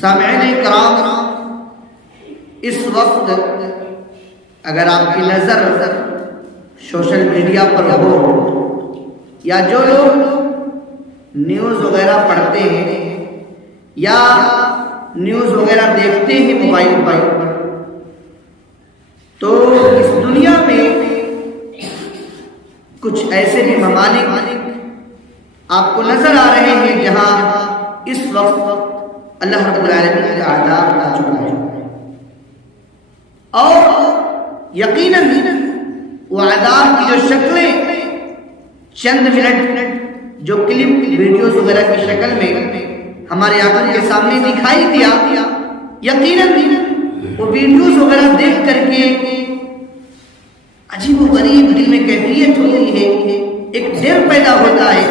سامعین کرام، اس وقت اگر آپ کی نظر سوشل میڈیا پر ہو یا جو لوگ نیوز وغیرہ پڑھتے ہیں یا نیوز وغیرہ دیکھتے ہیں موبائل پر، تو اس دنیا میں کچھ ایسے بھی ممالک آپ کو نظر آ رہے ہیں جہاں اس وقت اللہ رب العالمین کا عذاب آ چکا ہے، اور یقیناً وہ عذاب کی جو شکلیں چند منٹ جو کلپ ویڈیوز وغیرہ کی شکل میں ہمارے آنکھوں کے سامنے دکھائی دیا، یقیناً وہ ویڈیوز وغیرہ دیکھ کر کے عجیب و غریب دل میں کیفیت ہوتی ہے، ایک ڈر پیدا ہوتا ہے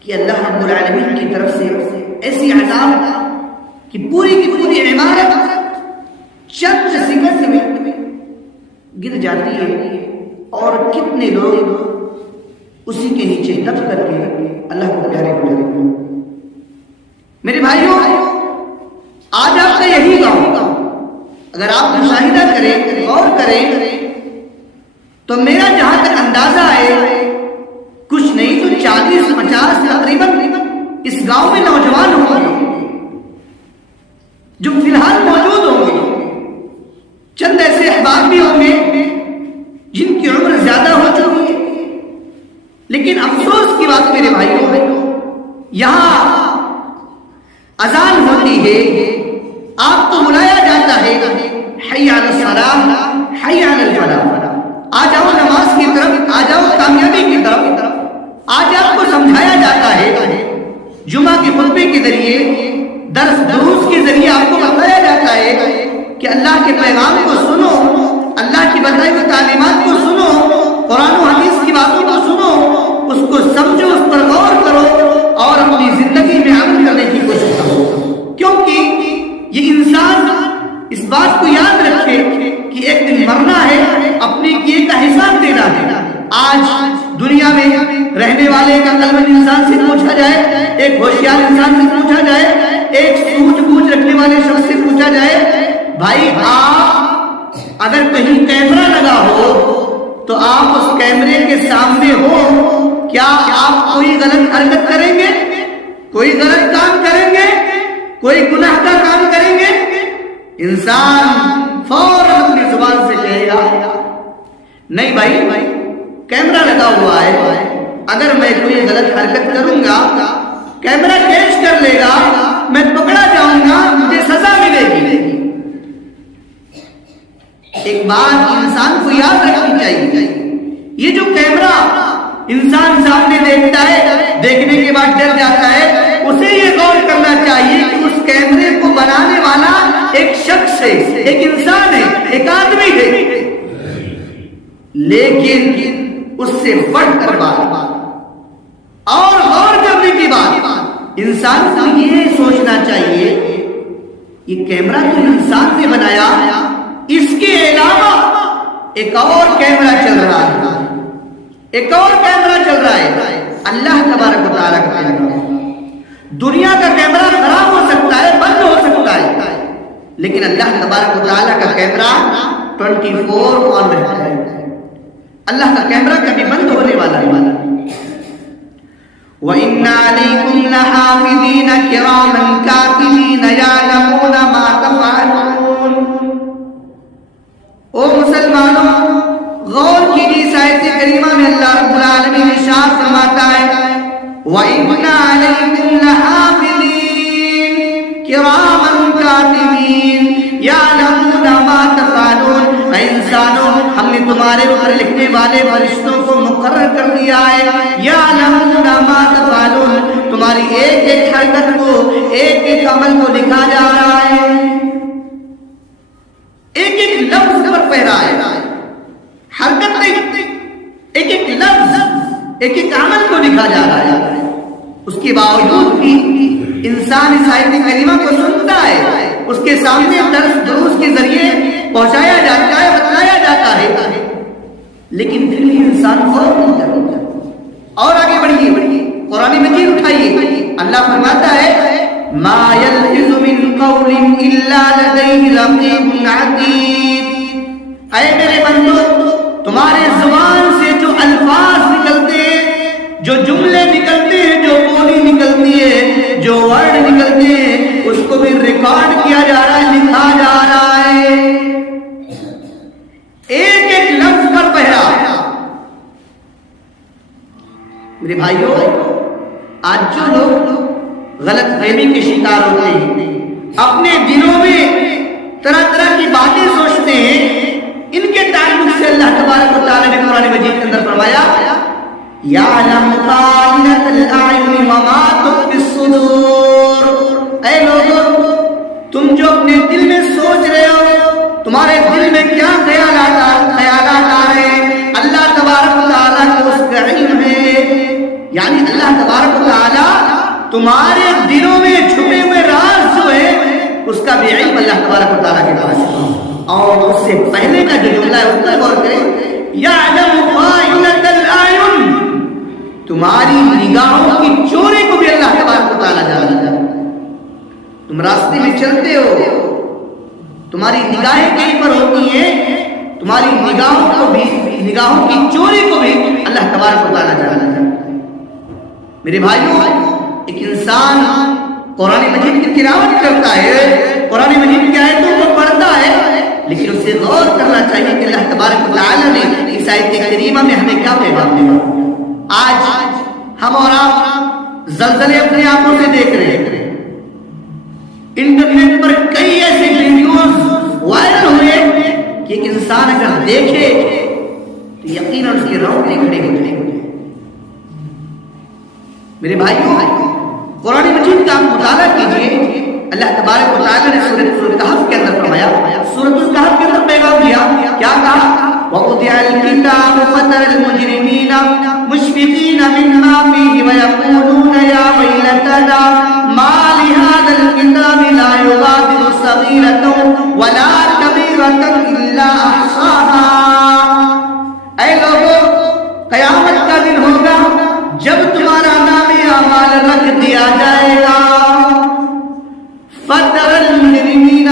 کہ اللہ رب العالمین کی طرف سے ایسی عذاب کہ پوری کی پوری عمارت چند سیکنڈ میں گر جاتی ہے، اور کتنے لوگ اسی کے نیچے دب کر کے اللہ کو پیارے گزارے۔ میرے بھائیوں، آج آپ کا یہی گاؤں اگر آپ مشاہدہ کریں، غور کریں، تو میرا جہاں تک اندازہ ہے کچھ نہیں تو 40-50 تقریباً اس گاؤں میں نوجوان ہوں گے جو فی الحال موجود ہوں گے، چند ایسے احباب بھی ہوں گے جن کی عمر زیادہ ہو چکی ہے، لیکن افسوس کی بات میرے بھائیوں، یہاں اذان ہوتی ہے، آپ کو بلایا جاتا ہے، حی علی الصلاۃ، حی علی الفلاح، آ جاؤ نماز کی طرف، آ جاؤ کامیابی کی طرف، آج آپ کو سمجھایا جاتا ہے، جمعہ کے خطبے کے ذریعے، درس دروس کے ذریعے آپ کو بتایا جاتا ہے کہ اللہ کے پیغام کو سنو، اللہ کی بتائی ہوئی تعلیمات کو سنو، قرآن و حدیث کی باتوں کو سنو، اس کو سمجھو، اس پر غور کرو اور اپنی زندگی میں عمل کرنے کی کوشش کرو، کیونکہ یہ انسان اس بات کو یاد رکھے کہ ایک دن مرنا ہے، اپنے کیے کا حساب دینا ہے۔ آج دنیا میں رہنے والے کا قلب انسان سے پوچھا جائے، ایک ہوشیار انسان سے پوچھا جائے، ایک سوجھ بوجھ رکھنے والے شخص سے پوچھا جائے، بھائی آپ اگر کہیں کیمرہ لگا ہو تو آپ اس کیمرے کے سامنے ہو، کیا آپ کوئی غلط حرکت کریں گے، کوئی غلط کام کریں گے، کوئی گناہ کا کام کریں گے؟ انسان فوراً اپنی زبان سے کہے گا نہیں بھائی، کیمرہ لگا ہوا ہے، اگر میں کوئی غلط حرکت کروں گا کیمرہ کیچ کر لے گا، میں پکڑا جاؤں گا، مجھے سزا ملے گی۔ ایک بات انسان کو یاد رکھنی چاہیے، یہ جو کیمرہ انسان سامنے دیکھتا ہے، دیکھنے کے بعد ڈر جاتا ہے، اسے یہ غور کرنا چاہیے کہ اس کیمرے کو بنانے والا ایک شخص ہے، ایک انسان ہے، ایک آدمی ہے، لیکن اس سے بڑھ کر بات اور غور کرنے کی بات انسان کو یہ سوچنا چاہیے یہ کیمرہ تو انسان نے بنایا، اس کے علاوہ ایک اور کیمرہ چل رہا ہے، ایک اور کیمرہ چل رہا ہے، اللہ تبارک و تعالیٰ کا کیمرہ۔ دنیا کا کیمرہ خراب ہو سکتا ہے، بند ہو سکتا ہے، لیکن اللہ تبارک و تعالیٰ کا کیمرہ 24 آن رہتا ہے، اللہ کا کیمرہ کبھی بند ہونے والا نہیں۔ وَإِنَّ عَلَيْكُمْ لَحَافِظِينَ كِرَامًا كَاتِبِينَ يَعْلَمُونَ مَا تَفْعَلُونَ۔ او مسلمانوں، غور کیجیے اس آیت کریمہ میں اللہ رب العالمین ارشاد فرماتا ہے وَإِنَّ عَلَيْكُمْ لَحَافِظِينَ كِرَامًا كَاتِبِينَ يَعْلَمُونَ مَا تَفْعَلُونَ۔ اے انسانوں، ہم نے تمہارے اوپر لکھنے والے فرشتوں کو مقرر کر دیا ہے، یعلمون ما تفعلون، تمہاری ایک ایک حرکت کو، ایک ایک عمل کو لکھا جا رہا ہے، ایک ایک لفظ پر پڑھ رہا ہے، حرکت نہیں، ایک ایک لفظ، ایک ایک عمل کو لکھا جا رہا ہے۔ اس کے باوجود بھی انسان اس آیت کریمہ کو سنتا ہے، اس کے سامنے درس دروس کے ذریعے پہنچایا جاتا ہے، بتایا جاتا ہے، لیکن پھر بھی انسان غور نہیں کرتا۔ اور آگے بڑھیے، قرآن مجید اٹھائیے، اللہ فرماتا ہے ما یلفظ من قول الا لديه رقیب عتید. اے میرے بندو، تمہارے زبان سے جو الفاظ نکلتے ہیں، جو جملے نکلتے ہیں، جو بولی نکلتی ہے، جو ورڈ نکلتے ہیں، اس کو بھی ریکارڈ کیا جا رہا ہے، لکھا جا رہا ہے. ایک ایک لفظ پر پہرا. میرے بھائیوں، آج جو لوگ غلط فہمی کے شکار ہوتے ہیں، اپنے دلوں میں طرح طرح کی باتیں سوچتے ہیں، ان کے تعلق سے اللہ تبارک و تعالی نے قرآن مجید کے اندر فرمایا یعلم خائنۃ الاعین وما تخفی الصدور. اے لوگوں، تم جو اپنے دل میں سوچ رہے ہو، تمہارے دل میں کیا خیالات آ رہے ہیں، اللہ تبارک و تعالی کو اس کا علم ہے. یعنی اللہ تبارک و تعالی تمہارے دلوں میں چھپے ہوئے راز جو ہے اس کا بھی علم اللہ تبارک و تعالی کے پاس ہے. اور اس سے پہلے کا جو جملہ ہے اس پر غور کریں، یعلم خائنۃ الاعین، تمہاری نگاہوں کی چوری کو بھی اللہ تبارک و تعالی جانتا ہے. تم راستے میں چلتے ہو، تمہاری نگاہیں کہیں پر ہوتی ہیں، تمہاری نگاہوں کی چوری کو بھی اللہ تبارک و تعالی جانتا ہے. میرے بھائیوں، ایک انسان قرآن مجید کی تلاوت کرتا ہے، قرآن مجید کی آیتوں کو پڑھتا ہے، لیکن اسے غور کرنا چاہیے کہ اللہ تبارک و تعالی نے اس آیت کریمہ میں ہمیں کیا پیغام دیا. آج ہم اور آپ زلزلے اپنے آنکھوں سے دیکھ رہے ہیں، انٹرنیٹ پر کئی ایسے ویڈیوز وائرل ہوئے کہ ایک انسان اگر دیکھے تو یقیناً اس کے رونگٹے کھڑے ہو جائیں. میرے بھائیوں، قرآن مجید کا مطالعہ کیجئے. اللہ تبارک و تعالی نے سورۃ الکہف کے اندر فرمایا، سورۃ الکہف کے اندر پیغام دیا، کیا کہا؟ وَوُضِعَ الْكِتَابُ فَتَرَى الْمُجْرِمِينَ مُشْفِقِينَ مِمَّا فِيهِ وَيَقُولُونَ يَا وَيْلَتَنَا مَا لِهَذَا الْكِتَابِ لَا يُغَادِرُ صَغِيرَةً وَلَا كَبِيرَةً إِلَّا أَحْصَاهَا. اے لوگوں، قیامت کا دن ہوگا جب تمہارا نام اعمال رکھ دیا جائے گا. فَتَرَى الْمُجْرِمِينَ،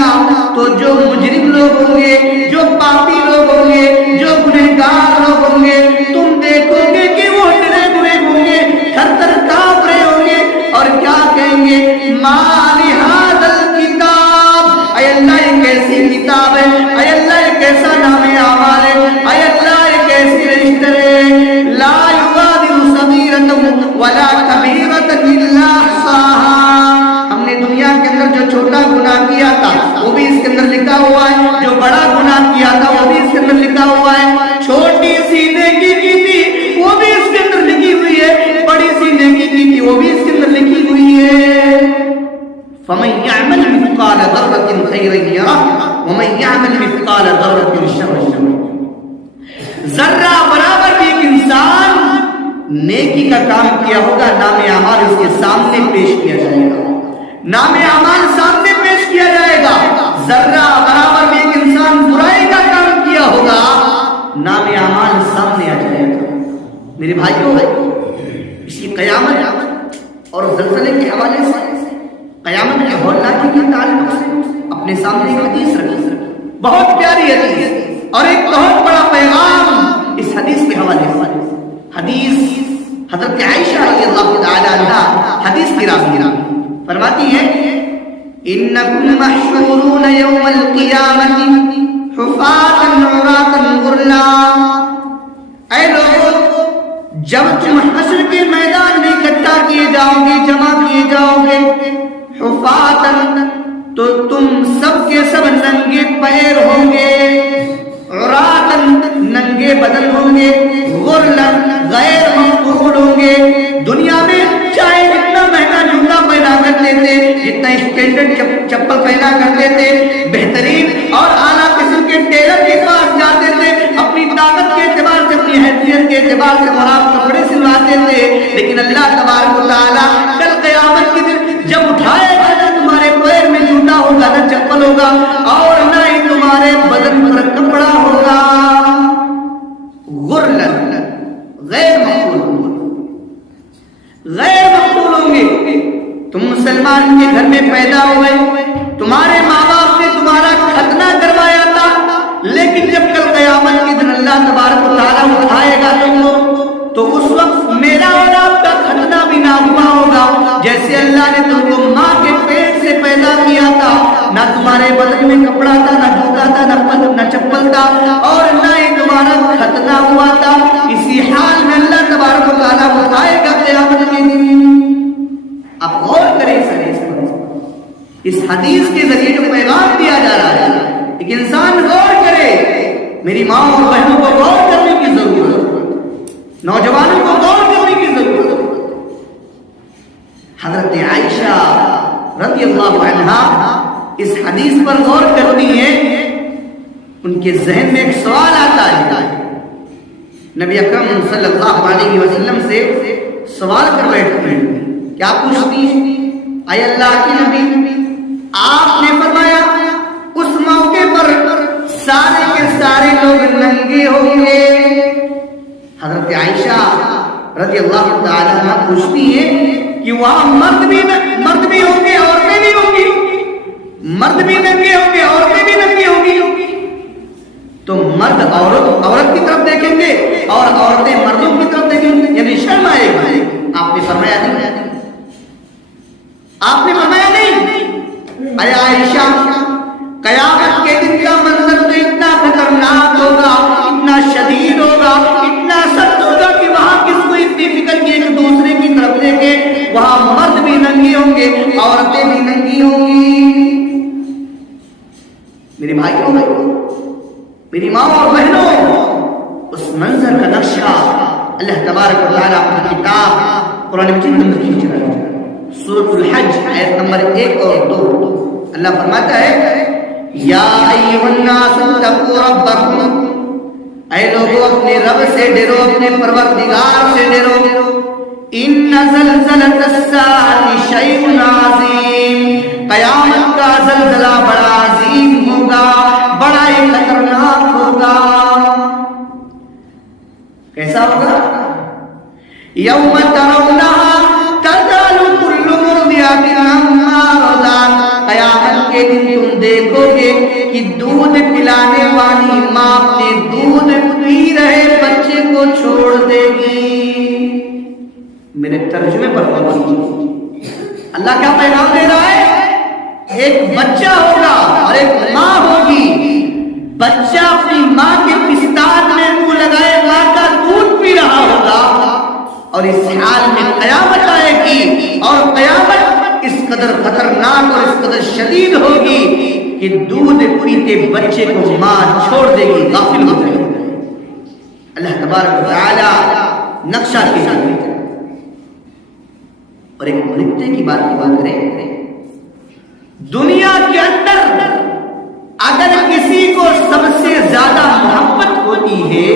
تو جو مجرم لوگ ہوں گے، جو پاپی لوگ ہوں گے، جو گنہگار لوگ ہوں گے، تم دیکھو گے کہ وہ ڈرے ہوئے ہوں گے، تھر تھر کانپ رہے ہوں گے، اور کیا کہیں گے؟ مَا لِهَذَا الْكِتَابِ، اے اللہ یہ کیسی کتاب ہے، اے اللہ یہ کیسا نام اعمال ہے، اے اللہ یہ کیسی رجسٹر ہے. لا يغادر صغيرة ولا كبيرة إلا أحصاها. ہم نے دنیا کے اندر جو چھوٹا گناہ کیا تھا وہ بھی اس کے اندر لکھا ہوا ہے، جو بڑا گناہ کیا تھا وہ بھی اس کے اندر لکھا ہوا ہے. چھوٹی سی نیکی کی تھی وہ بھی اس کے اندر لکھی ہوئی ہے، بڑی سی نیکی کی تھی وہ بھی اس کے اندر لکھی ہوئی ہے. فَمَن يَعْمَلْ مِثْقَالَ ذَرَّةٍ خَيْرًا يَرَهُ وَمَن يَعْمَلْ مِثْقَالَ ذَرَّةٍ شَرًّا يَرَهُ. ذرہ برابر بھی ایک انسان نیکی کا کام کیا ہوگا، نام اعمال اس کے سامنے پیش کیا جائے گا، نام اعمال سامنے پیش کیا جائے گا. ذرہ برابر بھی ایک انسان برائی کا کام کیا ہوگا، نام اعمال سامنے آ جائے گا. میرے بھائیوں، اسی قیامت اور زلزلے کے حوالے سے، قیامت کے ہولناکی کے تعلق سے اپنے سامنے ایک حدیث رکھی، بہت پیاری حدیث اور ایک بہت بڑا پیغام اس حدیث کے حوالے سے. حدیث حضرت عائشہ رضی اللہ تعالی عنہا حدیث کی راوی فرماتی ہے، انکم محشورون یوم القیامت حفاة عراة غرلا. اے لوگ، جب تم حشر کے میدان میں اکٹھا کیے جاؤ گے، جمع کیے جاؤ گے، حفاة، تو تم سب کے سب ننگے پیر ہوں گے، عراة، ننگے بدن ہوں گے، غرلا، غیر مقبول ہوں گے. دنیا میں چاہے جتنا مہنگا جوتا پہنا کرتے تھے، جتنا اسٹینڈرڈ چپل پہنا کرتے تھے، بہترین اور اعلیٰ قسم کے ٹیلر کے پاس جاتے تھے، اپنی طاقت کے اعتبار سے، اپنی حیثیت کے اعتبار سے مراد کپڑے سلواتے تھے. لیکن اللہ تبارک و تعالیٰ کل قیامت کے دن جب اٹھائے گا، نہ تمہارے پیر میں جوتا ہوگا، نہ چپل ہوگا، اور نہ ہی تمہارے بدن پر کپڑا ہوگا. غرلا، غیر مقبول، غیر مقبول ہوں گے. تم مسلمان کے گھر میں پیدا ہوئے، تمہارے ماں باپ نے تمہارا ختنہ کروایا تھا، لیکن جب کل قیامت کے دن اللہ تبارک و تعالیٰ اٹھائے گا تم کو، تو اس وقت میرا اور آپ کا ختنہ بھی نہ ہوا ہوگا۔ جیسے اللہ نے تم کو ماں کے پیٹ سے پیدا کیا تھا، نہ تمہارے بدن میں کپڑا تھا، نہ جوتا تھا، نہ چپل تھا، اور نہ ہی تمہارا ختنہ ہوا تھا، اسی حال میں اللہ تبارک و تعالیٰ اٹھائے گا قیامت کے دن۔ اب غور کریں اس حدیث کے ذریعے جو پیغام دیا جا رہا ہے، ایک انسان غور کرے۔ میری ماں اور بہنوں کو غور کرنے کی ضرورت ہے، نوجوانوں کو غور کرنے کی ضرورت ہے۔ حضرت عائشہ رضی اللہ عنہا اس حدیث پر غور کرتی ہیں، ان کے ذہن میں ایک سوال آتا ہے، نبی اکرم صلی اللہ علیہ وسلم سے سوال کر بیٹھتے ہیں، کیا پوچھتی ہیں؟ اے اللہ کے نبی، آپ نے فرمایا اس موقع پر سارے کے سارے لوگ ننگے ہوں گے۔ حضرت عائشہ رضی اللہ تعالی عنہ پوچھتی ہیں کہ وہاں مرد بھی ہوں گے، عورتیں بھی ہوں گی، مرد بھی ننگے ہوں گے، عورتیں بھی ننگی ہوں گی، تو مرد عورت کی طرف دیکھیں گے اور عورتیں مردوں کی طرف دیکھیں گے، یعنی شرم آئے گی۔ آپ نے فرمایا نہیں، آپ نے فرمایا نہیں۔ اے عائشہ، قیامت کے دن کا منظر تو اتنا خطرناک ہوگا، اتنا شدید ہوگا، اتنا سخت ہوگا کہ وہاں کس کو اتنی فکر کی ایک دوسرے کی طرف دیکھے۔ وہاں مرد بھی ننگے ہوں گے، عورتیں بھی ننگی ہوں گی۔ میرے بھائیوں، میری ماں اور بہنوں، اس منظر کا نقشہ اللہ تبارک و تعالیٰ اپنی کتاب قرآن مجید میں کھینچ رہا ہے۔ سورۃ الحج آیت نمبر 1 اور 2 اللہ فرماتا ہے، یا ایھا الناس اتقوا ربکم، اے لوگوں اپنے رب سے ڈرو، اپنے پروردگار سے ڈرو۔ ان زلزلۃ الساعۃ شیء عظیم، قیامت کا زلزلہ بڑا عظیم ہوگا، بڑا ہی خطرناک ہوگا۔ کیسا ہوگا؟ یوم ترونها تذہل کل مرضعۃ عما ارضعت، قیامت کے دن تم دیکھو گے کہ دودھ پلانے والی ماں اپنے دودھ پی رہے بچے کو چھوڑ دے گی۔ میرے ترجمے پر غور کیجیے، اللہ کیا پیغام دے رہا ہے؟ ایک بچہ ہوگا اور ایک ماں ہوگی، بچہ اپنی ماں کے پستان میں منہ لگائے ماں کا دودھ پی رہا ہوگا، اور اس حال میں قیامت آئے گی، اور قیامت اس قدر خطرناک اور اس قدر شدید ہوگی کہ دودھ پیتے بچے کو ماں چھوڑ دے گی، غافل ہو جائے گی۔ اللہ تبارک و تعالی نقشہ کھینچا۔ اور ایک نکتے کی بات کریں، دنیا کے اندر اگر کسی کو سب سے زیادہ محبت ہوتی ہے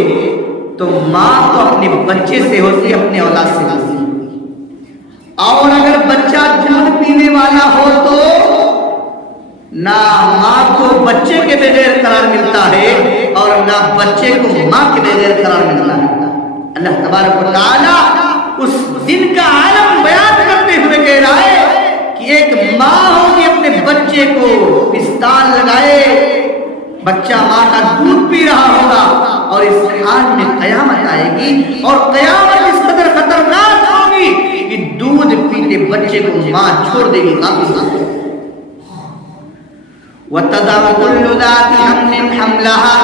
تو ماں تو اپنے بچے سے ہوتی ہے، اپنے اولاد سے ہوتی ہے۔ اور اگر بچہ دودھ پینے والا ہو تو نہ ماں کو بچے کے بغیر قرار ملتا ہے اور نہ بچے کو ماں کے بغیر قرار ملتا ہے۔ اللہ تبارک و تعالی اس دن کا عالم بیان کرتے ہوئے کہہ رہا ہے کہ ایک ماں ہوگی اپنے بچے کو پستان لگائے، بچہ ماں کا دودھ پی رہا ہوگا، اور اس حال میں قیامت آئے گی، اور قیامت اس قدر خطرناک ہوگی کہ دودھ پیتے بچے کو ماں چھوڑ دے گی، غافل۔ وَتَضَعُ كُلُّ ذَاتِ حَمْلٍ حَمْلَهَا،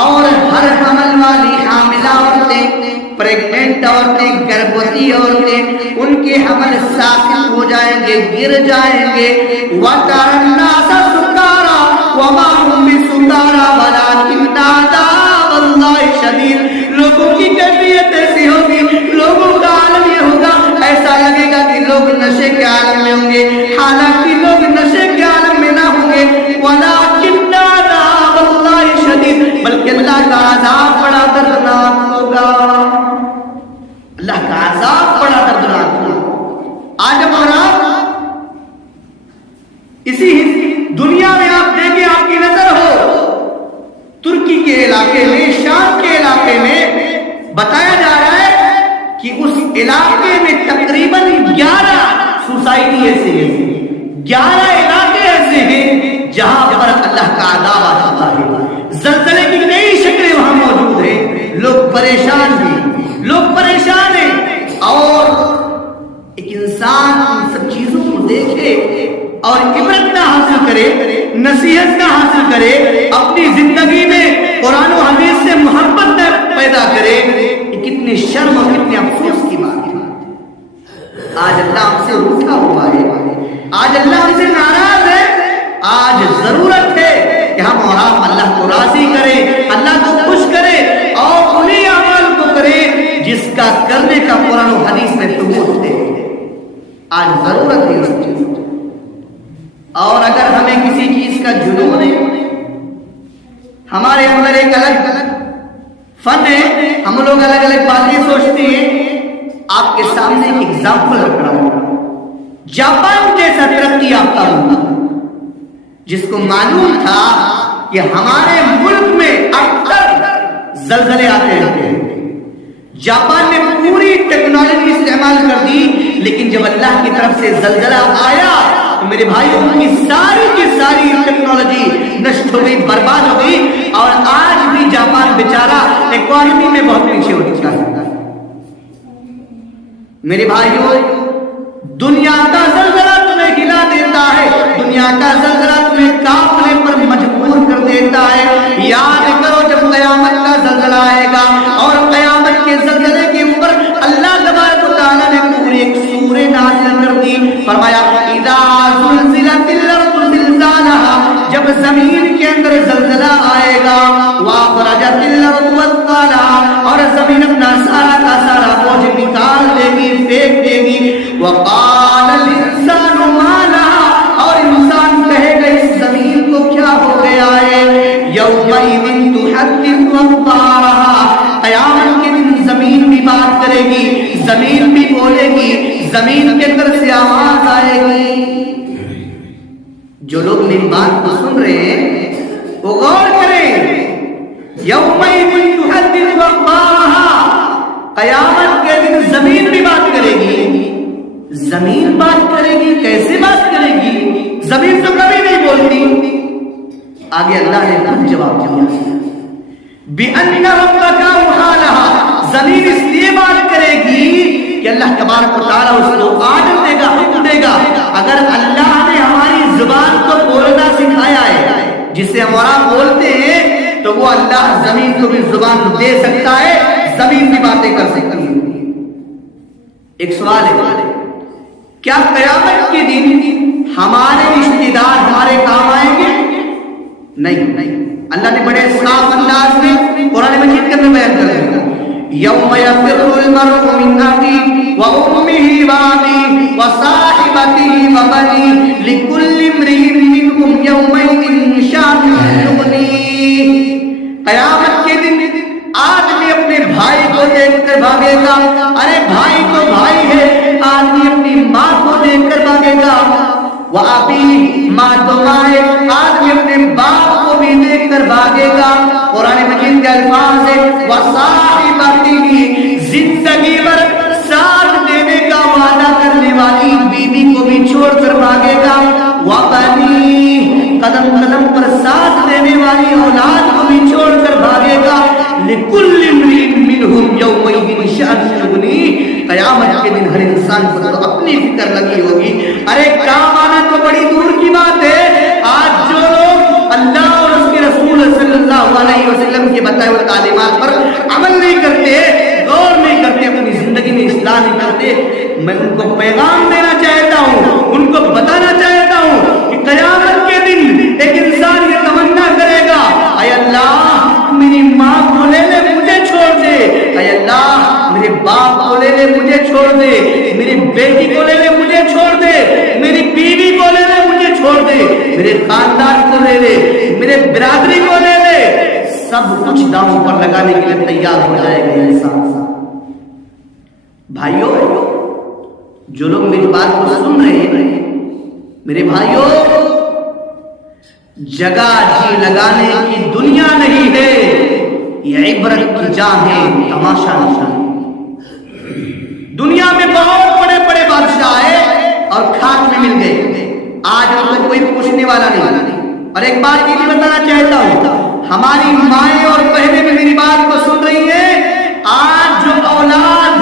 اور ہر حمل والی حاملہ عورتیں، پریگننٹ عورتیں، گربوتی عورتیں، ان کے حمل ساقط ہو جائیں گے، گر جائیں گے۔ وَتَرَى النَّاسَ سُكَارَىٰ وَمَا هُم بِسُكَارَىٰ وَلَٰكِنَّ عَذَابَ اللَّهِ شَدِيدٌ، لوگوں کی کیفیت ایسی ہوگی، لوگوں کا عالم یہ ہوگا، ایسا لگے گا کہ لوگ نشے کے عالم میں ہوں گے، حالانکہ لوگ نشے کے عالم میں نہ ہوں گے۔ وَلَٰكِنَّ عَذَابَ اللَّهِ شَدِيدٌ، بلکہ اللہ کا عذاب بڑا دردناک ہوگا، اللہ کا عذاب بڑا دردناک ہوگا۔ آج ہمارا اسی دنیا میں آپ دیکھیں، آپ کی نظر ہو ترکی کے علاقے میں، شام کے علاقے میں بتایا جا رہا ہے کہ اس علاقے میں تقریباً 11 سوسائٹی ایسے ہیں، 11 علاقے پریشان ہیں، لوگ پریشان ہیں، اور ایک انسان ان سب چیزوں کو دیکھے اور عبرت نہ حاصل کرے، نصیحت نہ حاصل کرے، اپنی زندگی میں قرآن و حدیث سے محبت نہ پیدا کرے، یہ کتنے شرم اور کتنے افسوس کی بات ہے۔ آج اللہ ہم سے روٹھا ہوا ہے، آج اللہ ہم سے ناراض ہے، آج ضرورت ہے کہ ہم اور آپ اللہ کو راضی کریں، اللہ کو خوش کریں اور انہیں عمل کو کریں جس کا کرنے کا قرآن و حدیث میں ثبوت ہے۔ آج ضرورت ہے اس چیز کی۔ اور اگر ہمیں کسی چیز کا جنون ہے، ہمارے اندر ایک الگ فن ہے، ہم لوگ الگ الگ باتیں سوچتے ہیں، آپ کے سامنے ایک ایگزامپل رکھ رہا ہوں۔ جاپان جیسا ترقی یافتہ ملک جس کو معلوم تھا کہ ہمارے ملک میں اکثر زلزلے آتے رہتے ہیں، جاپان نے پوری ٹیکنالوجی استعمال کر دی، لیکن جب اللہ کی طرف سے زلزلہ آیا تو میرے بھائیوں کی ساری ٹیکنالوجی نشٹ ہو گئی، برباد ہو گئی، اور آج بھی جاپان بیچارہ اکانومی میں بہت پیچھے ہو چکا ہے۔ میرے بھائیوں، دنیا کا زلزلہ تمہیں ہلا دیتا ہے، دنیا کا زلزلہ تمہیں کانپنے پر مجبور کر دیتا ہے۔ یاد کرو جب قیامت کا زلزلہ آئے گا، اور قیامت کے زلزلے کے اوپر اللہ تبارک و تعالیٰ نے پوری ایک سورہ نازل کر دی، فرمایا اذا زلزلت الارض زلزالها، جب زمین کے اندر زلزلہ آئے گا، واخرجت الارض اثقالها، اور زمین اپنا سارا کا سارا بوجھ نکال دے گی، پھینک دے گی، وقال الانسان ما لها، اور انسان کہے گا اس زمین کو کیا ہو گیا ہے، یومئذ تحدث اخبارها، قیامت کے دن زمین بھی بات کرے گی، زمین بھی بولے گی، زمین کے اندر سے آواز آئے گی۔ جو لوگ میری بات کو سن رہے ہیں وہ غور کریں، یومئذ تحدث اخبارها، قیامت کے دن زمین بھی بات کرے گی۔ زمین بات کرے گی، کیسے بات کرے گی؟ زمین تو کبھی نہیں بولتی۔ آگے اللہ نے خود جواب دیا، بِأَنَّ رَبَّكَ أَوْحَىٰ لَهَا، زمین اس لیے بات کرے گی کہ اللہ تبارک و تعالیٰ اس کو آرڈر دے گا، حکم دے گا۔ اگر اللہ نے ہماری زبان کو بولنا سکھایا ہے، جسے ہم اور آپ بولتے ہیں، تو وہ اللہ زمین کو بھی زبان دے سکتا ہے، زمین بھی باتیں کر سکتی ہے۔ ایک سوال ہے، کیا قیامت کے دن ہمارے رشتہ دار ہمارے کام آئیں گے؟ نہیں۔ اللہ نے بڑے صاف انداز میں قرآن مجید کے اندر بیان کر دیا، یوم یفر المرء من اخیہ وامہ وابیہ وصاحبتہ وبنیہ لکل امرئ منہم یومئذ شأن یغنیہ، قیامت کے دن آدمی اپنے بھائی کو دیکھ کر بھاگے گا، ارے بھائی تو بھائی ہے، آدمی اپنی ماں کو دیکھ کر بھاگے گا، وَأَبِيهِ، ماں تو ماں ہے، آدمی اپنے باپ کو بھی دیکھ کر بھاگے گا۔ قرآن مجید کے الفاظ ہے وَصَاحِبَتِهِ، زندگی بھر ساتھ دینے کا وعدہ کرنے والی بیوی کو بھی چھوڑ کر بھاگے گا، وَبَنِيهِ، قدم قدم پر ساتھ دینے والی اولاد کو بھی چھوڑ کر بھاگے گا، لِكُلِّ امْرِئٍ مِّنْهُمْ يَوْمَئِذٍ شَأْنٌ يُغْنِيهِ، قیامت کے دن ہر انسان کو تو اپنی فکر لگی ہوگی، ارے کام آنا تو بڑی دور کی بات ہے۔ آج جو لوگ اللہ اور اس کے رسول صلی اللہ علیہ وسلم کے بتائے ہوئے تعلیمات پر عمل نہیں کرتے، غور نہیں کرتے، اپنی زندگی میں اصلاح نہیں کرتے، میں ان کو پیغام دینا چاہتا ہوں، ان کو بتانا چاہتا ہوں کہ قیامت کے دن ایک انسان یہ تمنا کرے گا، اے اللہ میری ماں کو لے لے مجھے چھوڑ دے، اے اللہ میرے باپ کو لے لے مجھے چھوڑ دے، میری بیٹی کو لے لے مجھے چھوڑ دے، میری بیوی کو لے لے مجھے چھوڑ دے، میرے خاندان کو لے لے، میرے برادری کو لے لے، سب کچھ داؤں پر لگانے کے لیے تیار ہو جائے گا انسان۔ بھائیوں، جو لوگ میری بات کو سن رہے ہیں، میرے بھائیوں، جگہ جی لگانے کی دنیا نہیں ہے، یہ عبرت کی جا ہے، تماشا نہیں۔ دنیا میں بہت بڑے بڑے بادشاہ آئے اور خاک میں مل گئے، آج ان کو کوئی پوچھنے والا نہیں۔ اور ایک بات یہ بھی بتانا چاہتا ہوں، ہماری مائیں اور بہنیں بھی میری بات کو سن رہی ہیں، آج جو اولاد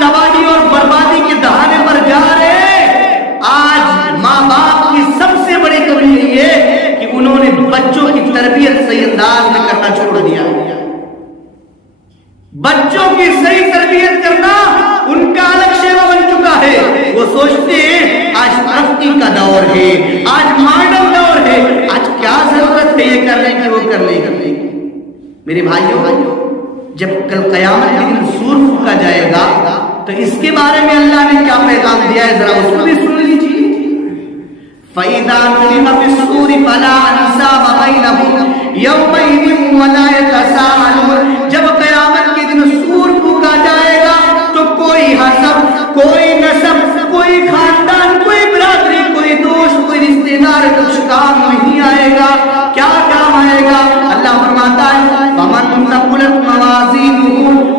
تباہی اور بربادی کے دہانے پر جا رہے، آج ماں باپ کی سب سے بڑی کمی یہ ہے کہ انہوں نے بچوں کی تربیت صحیح انداز میں کرنا چھوڑ دیا۔ بچوں کی صحیح تربیت کرنا ان کا الگ شیوا بن چکا ہے۔ وہ سوچتے ہیں آج ترقی کا دور ہے، آج ماڈرن دور ہے، آج کیا ضرورت ہے یہ کرنے کی وہ کرنے کی۔ میرے بھائیوں، جب کل قیامت کے دن سور پھونکا جائے گا تو اس کے بارے میں اللہ نے کیا پیغام دیا ہے، ذرا اس کو بھی سن لیجیے۔ فَإِذَا نُفِخَ فِي الصُّورِ فَلَا أَنْسَابَ بَيْنَهُمْ يَوْمَئِذٍ وَلَا يَتَسَاءَلُونَ، جب قیامت کے دن سور پھونکا جائے گا تو کوئی حسب، کوئی نسب، کوئی خاندان، کوئی برادری، کوئی دوست، کوئی رشتہ دار کچھ کام نہیں آئے گا۔ کیا کام آئے گا؟ اللہ فرماتا ہے فَمَنْ ثَقُلَتْ مَوَازِينُهُ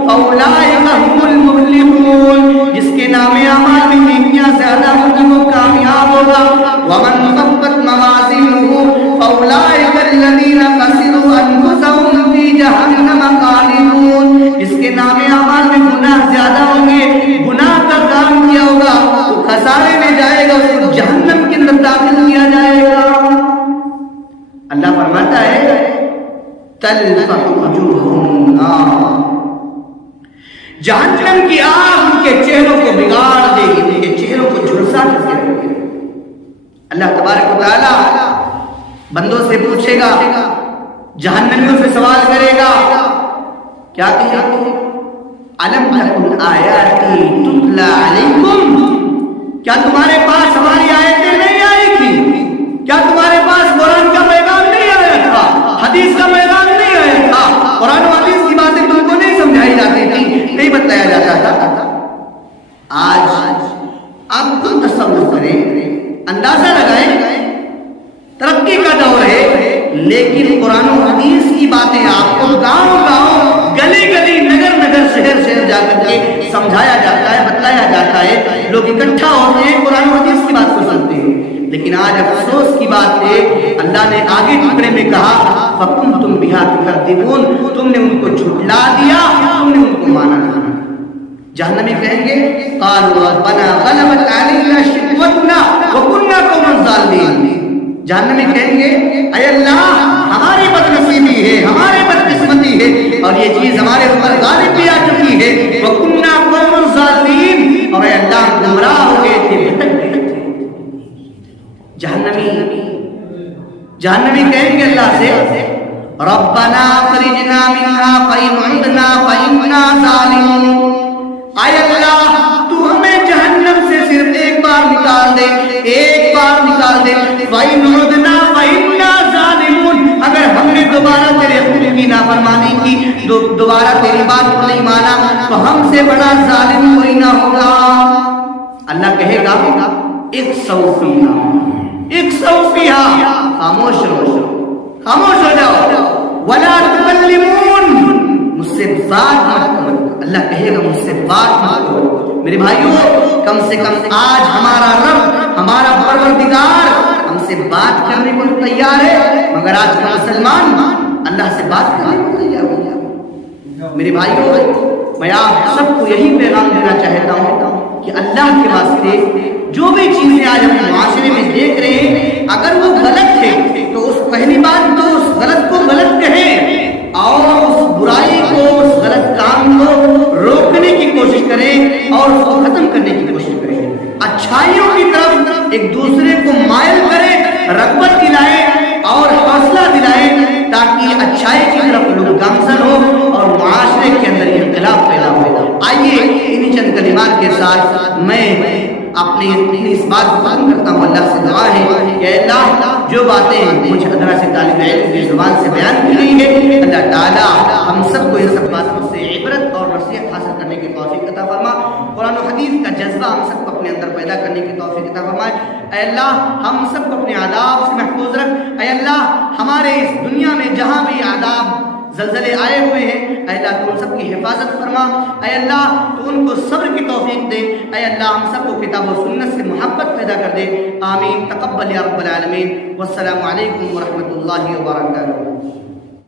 فَأُولَئِكَ هُمُ الْمُفْلِحُونَ، جس کے نام اعمال میں نیکیاں زیادہ ہوگی وہ کامیاب ہوگا۔ وَمَنْ خَفَّتْ مَوَازِينُهُ فَأُولَئِكَ الَّذِينَ خَسِرُوا أَنفُسَهُمْ فِي جَهَنَّمَ خَالِدُونَ، جس کے نام اعمال میں گناہ زیادہ ہوں گے، گناہ کا کام کیا ہوگا وہ خسارے میں جائے گا، اس کو جہنم کے اندر داخل کیا جائے گا۔ اللہ فرماتا ہے تَلْفَحُ وُجُوهُهُمُ النَّارُ، جہنم کی آگ ان کے چہروں کو بگاڑ دے گی، ان کے چہروں کو جھلسا کر کے رکھے گی۔ اللہ تبارک و تعالی بندوں سے پوچھے گا، جہنمیوں سے سوال کرے گا، کیا کہے گا؟ الم تکن آیاتی تتلی علیکم، کیا تمہارے پاس ہماری آیتیں نہیں آئی تھی؟ کیا تمہارے پاس قرآن کا پیغام نہیں آیا تھا؟ حدیث کا پیغام نہیں آیا تھا؟ قرآن و حدیث کی باتیں تم کو نہیں سمجھائی جاتی تھی، نہیں بتایا جاتا تھا؟ آج اب تم تصور کریں، اندازہ لگائیں، ترقی کا دور ہے لیکن قرآن و حدیث کی باتیں آپ کو گاؤں گاؤں، گلی گلی، نگر نگر، شہر شہر جا کر کے سمجھایا جاتا ہے، بتلایا جاتا ہے، لوگ اکٹھا ہوتے ہیں، قرآن و حدیث کی بات کو سنتے ہیں۔ لیکن آج افسوس کی بات ہے، اللہ نے آگے ٹکڑے میں کہا فَكُنْتُمْ بِهَا تُكَذِّبُونَ، تم نے ان کو جھٹلا دیا، تم نے ان کو مانا نہیں۔ جہنمی کہیں گے قالوا ربنا غلبت علينا شقوتنا وكنا قوما ظالمين، جہنمی کہیں گے اے اللہ ہماری بدنصیبی ہے، ہماری بدقسمتی ہے اور یہ چیز ہمارے اوپر غالب بھی آ چکی ہے، وَكُنَّا قَوْمًا ظَالِمِينَ، اور اے اللہ گمراہ ہو گئے تھے، بھٹک گئے تھے۔ جہنمی کہیں گے اللہ سے رَبَّنَا أَخْرِجْنَا مِنْهَا فَإِنْ عُدْنَا فَإِنَّا ظَالِمُونَ، اے اللہ تو ہمیں جہنم سے صرف ایک بار نکال دے، ایک بار نکال دے، فَإِنْ عُدْنَا فَإِنَّا ظَالِمُونَ، اگر ہم نے دوبارہ تیرے حکم کی نافرمانی کی، دوبارہ تیری بات کو نہیں مانا تو ہم سے بڑا ظالم کوئی نہ ہوگا۔ اللہ کہے گا 100 فیہا، خاموش رہو، خاموش ہو جاؤ، وَلَا تُكَلِّمُونَ، مجھ سے بات مت کرو۔ اللہ کہے گا مجھ سے بات مت کرو۔ میرے بھائیوں، کم سے کم آج ہمارا رب، ہمارا پروردگار ہم سے بات کرنے کو تیار ہے، مگر آج کا مسلمان اللہ سے بات کرنے کو تیار ہے۔ میرے بھائیوں، میں آپ سب کو یہی پیغام دینا چاہتا ہوں کہ اللہ کے واسطے جو بھی چیزیں آج ہم معاشرے میں دیکھ رہے ہیں، اگر وہ غلط ہے تو اس پہلی بات تو اس غلط کو غلط کہیں اور اس برائی کو، اس غلط کام کو روکنے کی کوشش کریں اور اس کو ختم کرنے کی کوشش کریں، اچھائیوں کی طرف ایک دوسرے کو مائل کریں، رغبت دلائیں اور حوصلہ دلائیں تاکہ اچھائی کی طرف لوگ گامزن ہو اور معاشرے کے اندر انقلاب پیدا ہو۔ آئیے انہی چند کلمات کے ساتھ میں اپنی اس بات کو ختم کرتا ہوں۔ اللہ سے دعا ہے کہ اللہ جو باتیں مجھے حضرات سے طالب علم کی زبان سے بیان کی گئی ہے، اللہ تعالیٰ ہم سب کو ان سب باتوں سے عبرت اور نصیحت حاصل کرنے کی توفیق عطا فرما، قرآن و حدیث کا جذبہ ہم سب کو اپنے اندر پیدا کرنے کی توفیق عطا فرمائے۔ اے اللہ ہم سب کو اپنے آداب سے محفوظ رکھ۔ اے اللہ ہمارے اس دنیا میں جہاں بھی آداب زلزلے آئے ہوئے ہیں، اے اللہ تو ان سب کی حفاظت فرما، اے اللہ تو ان کو صبر کی توفیق دے، اے اللہ ہم سب کو کتاب و سنت سے محبت پیدا کر دے، آمین۔ تقبل یا رب العالمین، والسلام علیکم ورحمۃ اللہ وبرکاتہ۔